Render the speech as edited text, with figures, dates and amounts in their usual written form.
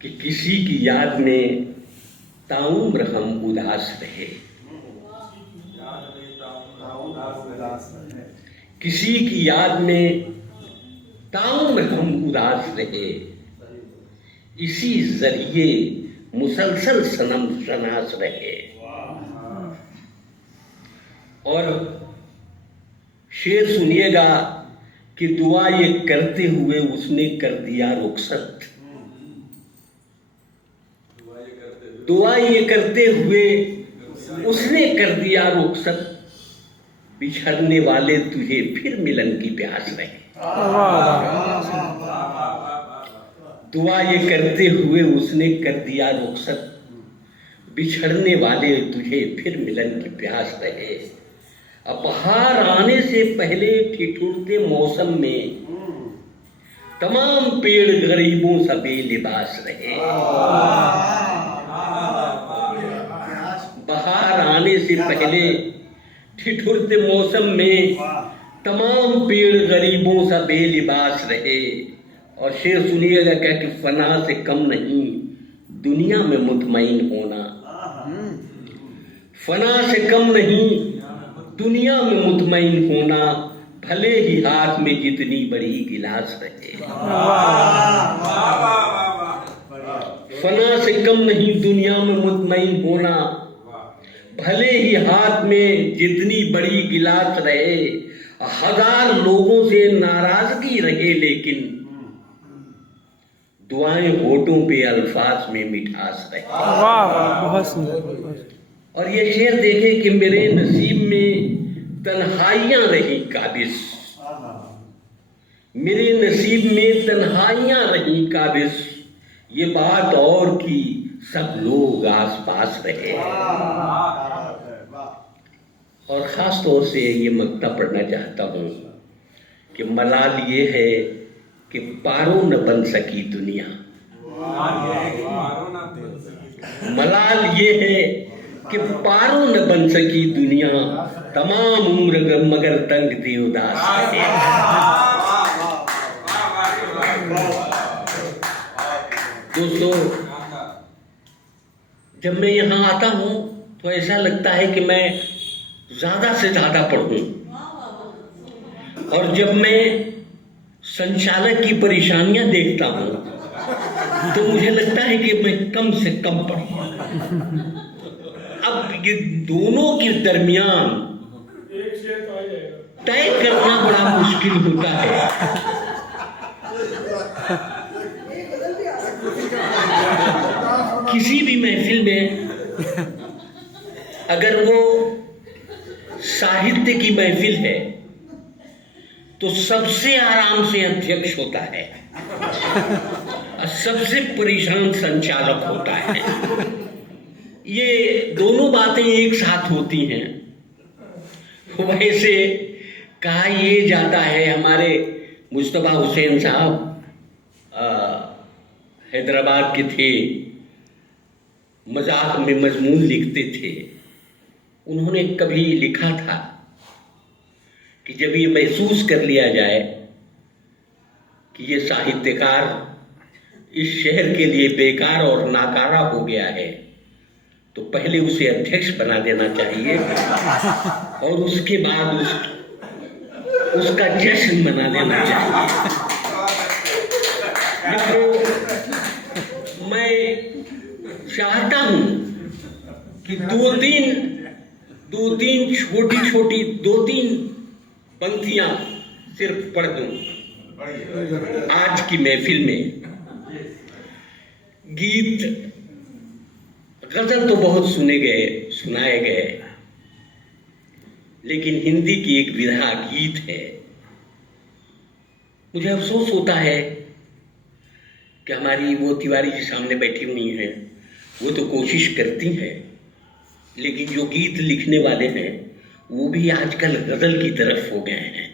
कि किसी की याद में ताउम्र हम उदास रहे, किसी की याद में ताउम्र हम उदास रहे, इसी जरिए मुसलसल सनम शनास रहे। और शेर सुनिएगा कि दुआ ये करते हुए उसने कर दिया रुखसत, दुआ ये करते हुए उसने कर दिया रुखसत, बिछड़ने वाले तुझे फिर मिलन की प्यास रहे। दुआ ये करते हुए उसने कर दिया रुखसत, बिछड़ने वाले तुझे फिर मिलन की प्यास रहे। अब बहार आने से पहले ठिठुरते मौसम में तमाम पेड़ गरीबों सा बेलिबास रहे। बहार आने से पहले ठिठुरते मौसम में तमाम पेड़ गरीबों सा बेलिबास रहे। और शेर सुनिएगा क्या कि फना से कम नहीं दुनिया में मुतमईन होना, फना से कम नहीं दुनिया में मुतमईन होना, भले ही हाथ में जितनी बड़ी गिलास रहे। फना से कम नहीं दुनिया में मुतमईन होना, भले ही हाथ में जितनी बड़ी गिलास रहे। हजार लोगों से नाराजगी रहे लेकिन दुआएं होठों पे अल्फाज में मिठास रहे। बहुत सुंदर। और ये शेर देखे कि मेरे नसीब में तन्हाइयां रही काबिज, मेरे नसीब में तन्हाइयां रही काबिज, ये बात और की सब लोग आस पास रहे। और खास तौर से ये मक्ता पढ़ना चाहता हूँ कि मलाल ये है कि पारो न बन सकी दुनिया, मलाल ये है कि पारो न बन सकी दुनिया, तमाम उम्र मगर तंग थी उदास रहे। दोस्तों, जब मैं यहाँ आता हूँ तो ऐसा लगता है कि मैं ज्यादा से ज्यादा पढ़ूं, और जब मैं संचालक की परेशानियां देखता हूं तो मुझे लगता है कि मैं कम से कम पढ़ूं। अब ये दोनों के दरमियान तय करना बड़ा मुश्किल होता है। किसी भी महफिल में अगर वो साहित्य की महफिल है तो सबसे आराम से अध्यक्ष होता है और सबसे परेशान संचालक होता है। ये दोनों बातें एक साथ होती हैं। वैसे कहा ये जाता है, हमारे मुस्तफा हुसैन साहब हैदराबाद के थे, मजाक में मजमून लिखते थे। उन्होंने कभी लिखा था कि जब ये महसूस कर लिया जाए कि ये साहित्यकार इस शहर के लिए बेकार और नाकारा हो गया है तो पहले उसे अध्यक्ष बना देना चाहिए और उसके बाद उसका जश्न मना देना चाहिए। तो मैं चाहता हूं कि दो तीन छोटी दो तीन पंक्तियां सिर्फ पढ़ दूं आज की महफिल में। गीत गजल तो बहुत सुनाए गए, लेकिन हिंदी की एक विधा गीत है। मुझे अफसोस होता है कि हमारी वो तिवारी जी सामने बैठी हुई हैं, वो तो कोशिश करती हैं, लेकिन जो गीत लिखने वाले हैं वो भी आजकल गजल की तरफ हो गए हैं।